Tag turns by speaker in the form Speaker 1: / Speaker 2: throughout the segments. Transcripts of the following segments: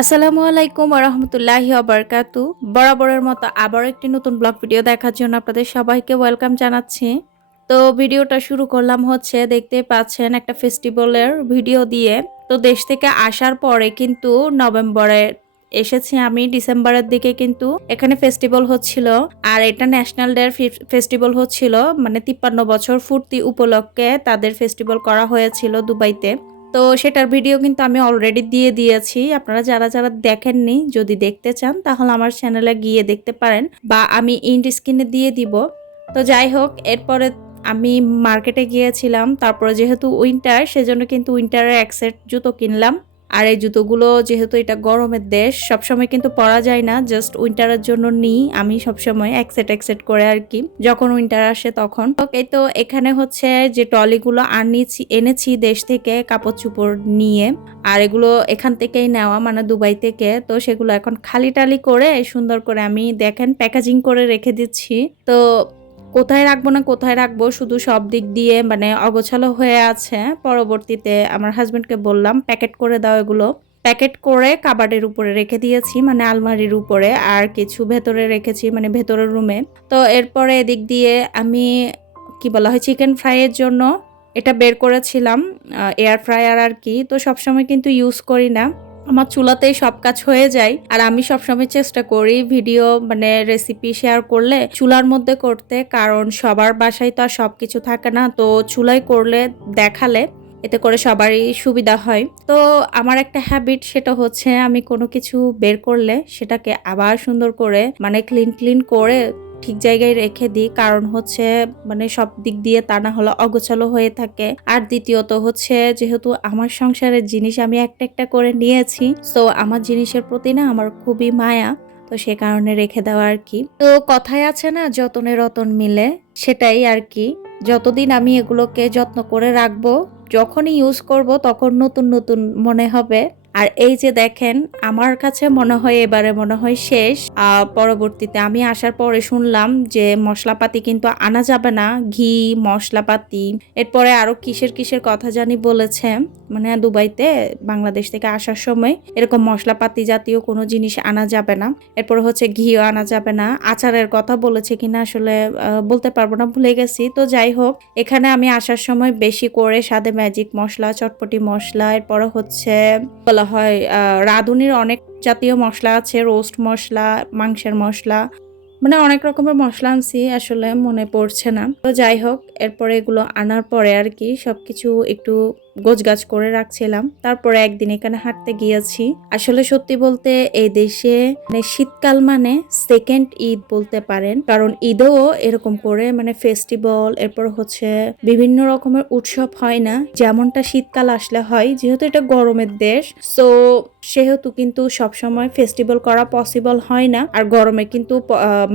Speaker 1: আসসালামু আলাইকুম রহমতুল্লাহি আবরকাতু বরাবরের মতো আবার একটি নতুন ব্লগ ভিডিও দেখার জন্য আপনাদের সবাইকে ওয়েলকাম জানাচ্ছি। তো ভিডিওটা শুরু করলাম হচ্ছে দেখতে পাচ্ছেন একটা ফেস্টিভ্যালের ভিডিও দিয়ে। তো দেশ থেকে আসার পরে কিন্তু নভেম্বরে এসেছি আমি, ডিসেম্বরের দিকে কিন্তু এখানে ফেস্টিভ্যাল হচ্ছিল। আর এটা ন্যাশনাল ডে ফেস্টিভ্যাল হচ্ছিল মানে তিপ্পান্ন বছর ফুর্তি উপলক্ষে তাদের ফেস্টিভ্যাল করা হয়েছিল দুবাইতে। তো সেটার ভিডিও কিন্তু আমি অলরেডি দিয়ে দিয়েছি। আপনারা যারা যারা দেখেননি, যদি দেখতে চান, তাহলে আমার চ্যানেলে গিয়ে দেখতে পারেন বা আমি ইন্ড স্ক্রিনে দিয়ে দিব। তো যাই হোক, এরপরে আমি মার্কেটে গিয়েছিলাম। তারপরে যেহেতু উইন্টার সেজন্য কিন্তু উইন্টারের এক সেট জুতো কিনলাম। আর এই জুতোগুলো যেহেতু এটা গরমের দেশ, সবসময় কিন্তু পরা যায় না জাস্ট উইন্টারের জন্য নিই। আমি সবসময় এক সেট এক সেট করে আর কি। যখন উইন্টার আসে তখন। এই তো এখানে হচ্ছে যে ট্রলিগুলো আনিছি, এনেছি দেশ থেকে কাপড় চুপড় নিয়ে। আর এগুলো এখান থেকেই নেওয়া মানে দুবাই থেকে। তো সেগুলো এখন খালি টালি করে সুন্দর করে আমি দেখেন প্যাকেজিং করে রেখে দিচ্ছি। তো কোথায় রাখব না কোথায় রাখব, শুধু সব দিক দিয়ে মানে অগোছালো হয়ে আছে। পরবর্তীতে আমার হাজব্যান্ডকে বললাম প্যাকেট করে দাও এগুলো। প্যাকেট করে কাবার্ডের উপরে রেখে দিয়েছি মানে আলমারির উপরে, আর কিছু ভেতরে রেখেছি মানে ভেতরের রুমে তো এরপরে এদিক দিয়ে আমি, কি বলা হয় চিকেন ফ্রাইয়ের জন্য এটা বের করেছিলাম এয়ার ফ্রায়ার আর কি। তো সবসময় কিন্তু ইউজ করি না। আমার চুলাতেই সব কাজ হয়ে যায়। আর আমি সবসময় চেষ্টা করি ভিডিও মানে রেসিপি শেয়ার করলে চুলার মধ্যে করতে। কারণ সবার বাসায় তো আর সব কিছু থাকে না। তো চুলায় করলে দেখালে এতে করে সবারই সুবিধা হয়। তো আমার একটা হ্যাবিট সেটা হচ্ছে আমি কোনো কিছু বের করলে সেটাকে আবার সুন্দর করে মানে ক্লিন ক্লিন করে ঠিক জায়গায় রেখে দিই। কারণ হচ্ছে মানে সব দিক দিয়ে তা না হলে অগোছালো হয়ে থাকে। আর দ্বিতীয়ত হচ্ছে, যেহেতু আমার সংসারের জিনিস আমি একটা একটা করে নিয়েছি তো আমার জিনিসের প্রতি না আমার খুবই মায়া, তো সে কারণে রেখে দেওয়া আর কি। তো কথায় আছে না, যতনে রতন মিলে, সেটাই আর কি। যতদিন আমি এগুলোকে যত্ন করে রাখব, যখনই ইউজ করব, তখন নতুন নতুন মনে হবে। আর এই যে দেখেন, আমার কাছে মনে হয় এবারে মনে হয় শেষ। পরবর্তীতে আমি আসার পরে শুনলাম যে মশলাপাতি কিন্তু আনা যাবে না, ঘি, মশলাপাতি। এরপরে আরও কিসের কিসের কথা জানি বলেছে মানে দুবাইতে, বাংলাদেশ থেকে আসার সময় এরকম মশলাপাতি জাতীয় কোনো জিনিস আনা যাবে না। এরপরে হচ্ছে ঘিও আনা যাবে না। আচারের কথা বলেছে কিনা আসলে বলতে পারব না, ভুলে গেছি। তো যাই হোক, এখানে আমি আসার সময় বেশি করে সাদে ম্যাজিক মশলা, চটপটি মশলা, এরপরে হচ্ছে, বলা হয় রাঁধুনির অনেক জাতীয় মশলা আছে রোস্ট মশলা, মাংসের মশলা মানে অনেক রকমের মশলা আনছি, আসলে মনে পড়ছে না। তো যাই হোক, এরপরে এগুলো আনার পরে আর কি সব কিছু একটু গোছগাছ করে রাখছিলাম। তারপরে একদিন এখানে হাঁটতে গিয়েছি। আসলে সত্যি বলতে এই দেশে মানে শীতকাল মানে সেকেন্ড ঈদ বলতে পারেন। কারণ ঈদেও এরকম করে মানে ফেস্টিভ্যাল এরপর হচ্ছে বিভিন্ন রকমের উৎসব হয় না। যেমনটা শীতকাল আসলে হয়, যেহেতু এটা গরমের দেশ সো সেহেতু কিন্তু সবসময় ফেস্টিভ্যাল করা পসিবল হয় না। আর গরমে কিন্তু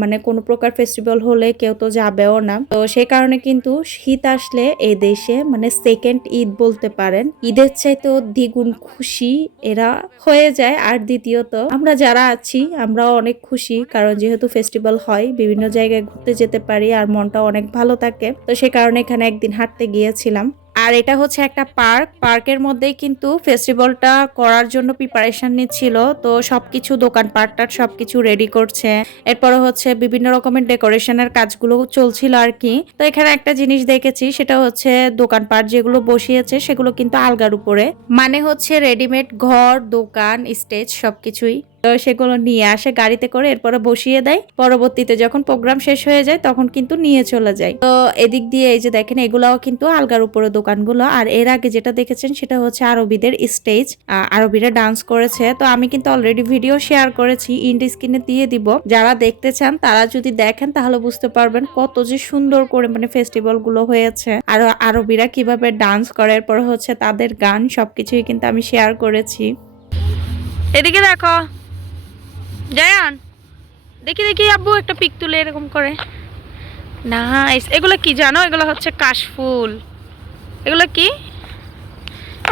Speaker 1: মানে কোনো প্রকার ফেস্টিভ্যাল হলে কেউ তো যাবেও না। তো সেই কারণে কিন্তু শীত আসলে এই দেশে মানে সেকেন্ড ঈদ বলতে পারেন। ঈদের চাইতেও দ্বিগুণ খুশি এরা হয়ে যায়। আর দ্বিতীয়ত, আমরা যারা আছি, আমরাও অনেক খুশি, কারণ যেহেতু ফেস্টিভ্যাল হয়, বিভিন্ন জায়গায় ঘুরতে যেতে পারি আর মনটা অনেক ভালো থাকে। তো সে কারণে এখানে একদিন হাঁটতে গিয়েছিলাম। আর এটা হচ্ছে একটা পার্ক। পার্কের মধ্যেই কিন্তু ফেস্টিভ্যালটা করার জন্য প্রিপারেশন নিচ্ছিল। তো সবকিছু দোকান পার্কটার সবকিছু রেডি করছে। এরপরে হচ্ছে বিভিন্ন রকমের ডেকোরেশনের কাজগুলো চলছিল আর কি। তো এখানে একটা জিনিস দেখেছি, সেটা হচ্ছে দোকানপাট যেগুলো বসিয়েছে, সেগুলো কিন্তু আলগার উপরে। মানে হচ্ছে রেডিমেড ঘর, দোকান স্টেজ সবকিছুই। তো সেগুলো নিয়ে আসে গাড়িতে করে, এরপরে বসিয়ে দেয়। পরবর্তীতে যখন প্রোগ্রাম শেষ হয়ে যায়, তখন কিন্তু নিয়ে চলে যায়। তো এদিক দিয়ে এই যে দেখেন, এগুলাও কিন্তু আলগার উপরে দোকানগুলো। আর এর আগে যেটা দেখেছেন, সেটা হচ্ছে আরবিদের স্টেজ। আরবিরা ডান্স করেছে। তো আমি কিন্তু অলরেডি ভিডিও শেয়ার করেছি, ইন্ডি স্ক্রিনে দিয়ে দিব। যারা দেখতে চান, তারা যদি দেখেন, তাহলে বুঝতে পারবেন কত যে সুন্দর করে মানে ফেস্টিভ্যালগুলো হয়েছে। আর আরবিরা কীভাবে ডান্স করে, এরপর হচ্ছে তাদের গান, সবকিছুই কিন্তু আমি শেয়ার করেছি। এদিকে দেখো। জায়ান, দেখি দেখি আব্বু একটা পিক তুলে এরকম করে। নাইস এগুলো কি জানো? এগুলো হচ্ছে কাশফুল। এগুলো কি?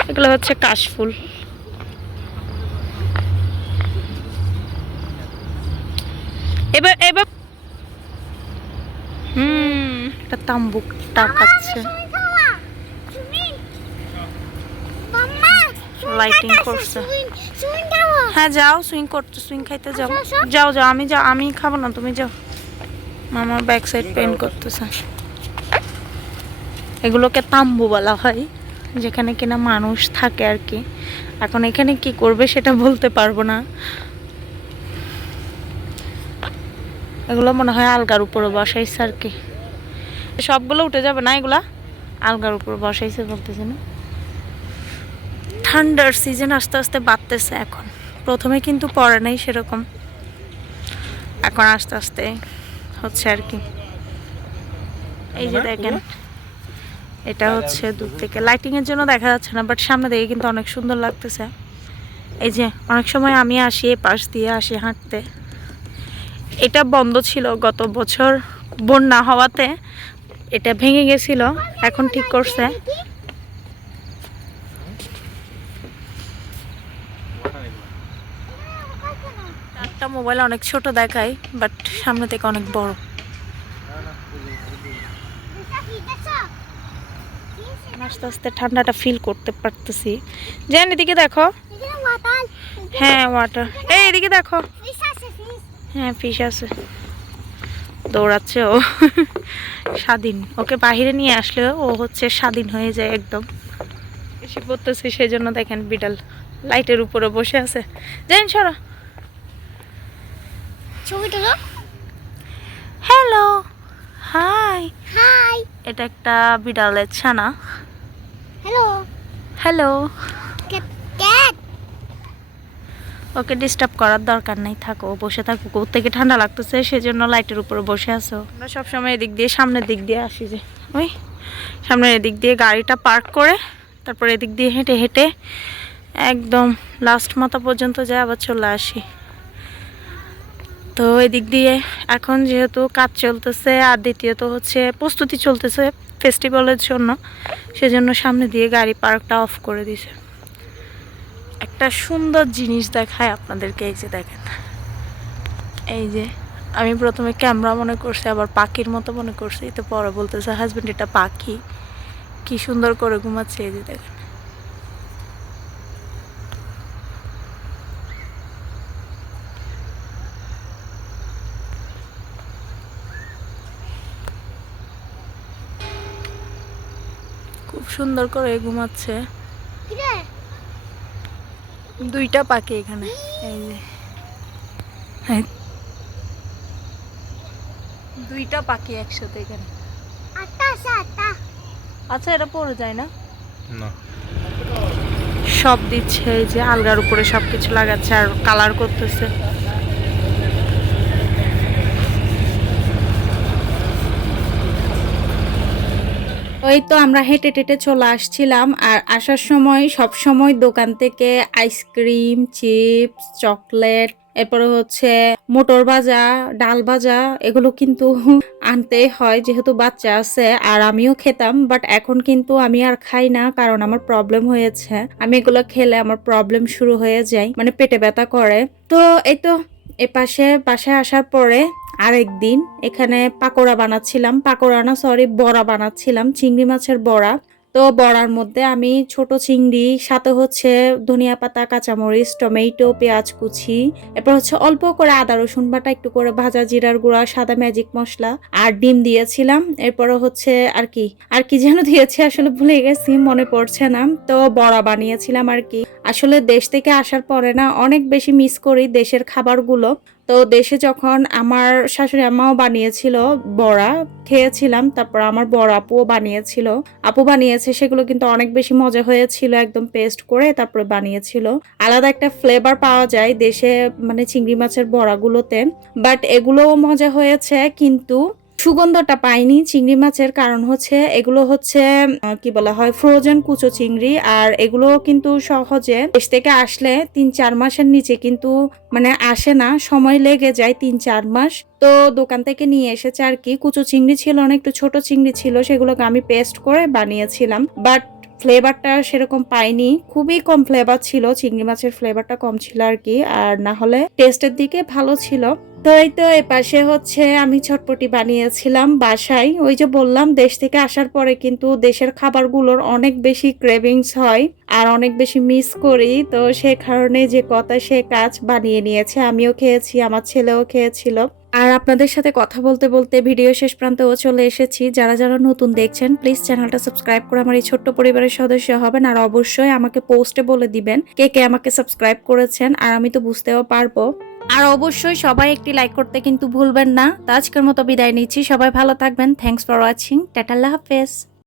Speaker 1: এগুলো হচ্ছে কাশফুল। এবার এবার হুম, একটা তাম্বুক টাকাচ্ছে লাইটিং করছে। হ্যাঁ যাও সুইং করতে সুইং খাইতে যাও। যাও যাও আমি যাও আমি খাব না তুমি যাও। মামার ব্যাক সাইড পেন করতেছে। এগুলোকে তাম্বু বলা হয় যেখানে কিনা মানুষ থাকে আর কি। এখন এখানে কি করবে সেটা বলতে পারব না। এগুলো মনে হয় আলগার উপরে বসাইছে আর কি। সবগুলো উঠে যাবে না এগুলা? আলগার উপরে বসাইছে বলতেছে না? ঠান্ডার সিজন আস্তে আস্তে বাড়তেছে এখন। প্রথমে কিন্তু পড়ে নাই সেরকম। এখন আস্তে আস্তে হচ্ছে আর কি। এই যে দেখেন এটা হচ্ছে দূর থেকে। লাইটিং এর জন্য দেখা যাচ্ছে না বাট সামনে থেকে কিন্তু অনেক সুন্দর লাগতেছে। এই যে অনেক সময় আমি আসি পাশ দিয়ে আসি হাঁটতে। এটা বন্ধ ছিল গত বছর। বন্যা হওয়াতে এটা ভেঙে গেছিল এখন ঠিক করছে একটা মোবাইল অনেক ছোট দেখায়, বাট সামনে থেকে অনেক বড়। আস্তে আস্তে ঠান্ডাটা ফিল করতে পারতেছি। যেন এদিকে দেখো। হ্যাঁ ওয়াটার এই, এদিকে দেখো। হ্যাঁ ফিশ আছে। দৌড়াচ্ছে ও। স্বাধীন। ওকে বাহিরে নিয়ে আসলে ও হচ্ছে স্বাধীন হয়ে যায় একদম। এসে পড়তেছে সেই জন্য দেখেন বিড়াল লাইটের উপরে বসে আছে। জানেন সরো।
Speaker 2: ছবি তুলো
Speaker 1: হ্যালো হাই
Speaker 2: হাই
Speaker 1: এটা একটা বিড়ালের ছানা।
Speaker 2: হ্যালো
Speaker 1: হ্যালো ওকে ডিস্টার্ব করার দরকার নাই থাকো বসে ওর থেকে ঠান্ডা লাগতেছে সেজন্য লাইটের উপরে বসে আছো। আমরা সবসময় এদিক দিয়ে সামনের দিক দিয়ে আসি যে। ওই সামনের এদিক দিয়ে গাড়িটা পার্ক করে তারপর এদিক দিয়ে হেঁটে হেঁটে একদম লাস্ট মাথা পর্যন্ত যায় আবার চলে আসি। তো এদিক দিয়ে এখন যেহেতু কাজ চলতেছে, আর দ্বিতীয়ত হচ্ছে প্রস্তুতি চলতেছে ফেস্টিভ্যালের জন্য, সেজন্য সামনে দিয়ে গাড়ি পার্কটা অফ করে দিছে একটা সুন্দর জিনিস দেখায় আপনাদেরকে, এই যে দেখেন। এই যে আমি প্রথমে ক্যামেরা মনে করছি, আবার পাখির মতো মনে করছি তো পরে বলতেছে হাজব্যান্ড এটা পাখি। কি সুন্দর করে ঘুমাচ্ছে, এই যে দেখেন খুব সুন্দর করে ঘুমাচ্ছে। দুইটা পাখি এখানে। এই যে। হ্যাঁ। দুইটা পাখি একসাথে এখানে। আচ্ছা এটা পড়ে যায় না?
Speaker 3: না।
Speaker 1: সব দিচ্ছে এই যে আলগার উপরে সব কিছু লাগাচ্ছে আর কালার করতেছে। ওই তো আমরা হেঁটে টেটে চলে আসছিলাম আর আসার সময় সব সময় দোকান থেকে আইসক্রিম, চিপস, চকলেট, এরপরে হচ্ছে মোটর ভাজা, ডাল ভাজা এগুলো কিন্তু আনতেই হয় যেহেতু বাচ্চা আছে আর আমিও খেতাম বাট এখন কিন্তু আমি আর খাই না কারণ আমার প্রবলেম হয়েছে। আমি এগুলো খেলে আমার প্রবলেম শুরু হয়ে যায় মানে পেটে ব্যথা করে। তো এই তো এ পাশে বাসায় আসার পরে আরেকদিন এখানে পাকোড়া বানাচ্ছিলাম, পাকোড়া না সরি বড়া বানাচ্ছিলাম, চিংড়ি মাছের বড়া। তো বড়ার মধ্যে আমি ছোট চিংড়ি, সাথে হচ্ছে ধনিয়া পাতা, কাঁচামরিচ, টমেটো, পেঁয়াজ কুচি, এরপর হচ্ছে অল্প করে আদা, রসুন বাটা, একটু করে ভাজা জিরার গুঁড়া, সাদা ম্যাজিক মশলা আর ডিম দিয়েছিলাম। এরপরে হচ্ছে আর কি আর কি যেন দিয়েছি আসলে ভুলে গেছি, মনে পড়ছে না। তো বড়া বানিয়েছিলাম আর কি। আসলে দেশ থেকে আসার পরে না, অনেক বেশি মিস করি দেশের খাবারগুলো। তো দেশে যখন আমার শাশুড়ি আম্মাও বানিয়েছিল বড়া, খেয়েছিলাম। তারপর আমার বড় আপুও বানিয়েছিল। আপু বানিয়েছে, সেগুলো কিন্তু অনেক বেশি মজা হয়েছিল একদম পেস্ট করে তারপরে বানিয়েছিল। আলাদা একটা ফ্লেভার পাওয়া যায় দেশে মানে চিংড়ি মাছের বড়াগুলোতে। বাট এগুলোও মজা হয়েছে, কিন্তু সুগন্ধটা পাইনি, চিংড়ি মাছের কারণ হচ্ছে এগুলো হচ্ছে কি বলা হয় ফ্রোজেন কুচো চিংড়ি। আর এগুলো কিন্তু সহজে দেশ থেকে আসলে তিন চার মাসের নিচে কিন্তু মানে আসে না, সময় লেগে যায় তিন চার মাস। তো দোকান থেকে নিয়ে এসেছে আর কি, কুচো চিংড়ি ছিল অনেক একটু ছোট চিংড়ি ছিল, সেগুলোকে আমি পেস্ট করে বানিয়েছিলাম। বাট ফ্লেভারটা সেরকম পাইনি। খুবই কম ফ্লেভার ছিল, চিংড়ি মাছের ফ্লেভারটা কম ছিল আর কি, আর না হলে টেস্টের দিকে ভালো ছিল। তো এই তো এ পাশে হচ্ছে আমি ছটপটি বানিয়েছিলাম বাসায়। ওই যে বললাম, দেশ থেকে আসার পরে কিন্তু দেশের খাবারগুলোর অনেক বেশি ক্রেভিংস হয় আর অনেক বেশি মিস করি। তো সে কারণে যে কথা সে কাজ বানিয়ে নিয়েছে, আমিও খেয়েছি, আমার ছেলেও খেয়েছিল। আর আপনাদের সাথে কথা বলতে বলতে ভিডিও শেষ প্রান্তেও চলে এসেছি। যারা যারা নতুন দেখছেন প্লিজ চ্যানেলটা সাবস্ক্রাইব করে আমার এই ছোট্ট পরিবারের সদস্য হবেন। আর অবশ্যই আমাকে পোস্টে বলে দিবেন কে কে আমাকে সাবস্ক্রাইব করেছেন, আর আমি তো বুঝতেও পারব। আর অবশ্যই সবাই একটি লাইক করতে কিন্তু ভুলবেন না। তো আজকের মতো বিদায় নিচ্ছি। সবাই ভালো থাকবেন। থ্যাংকস ফর ওয়াচিং টাটাল্লাহ হাফেজ।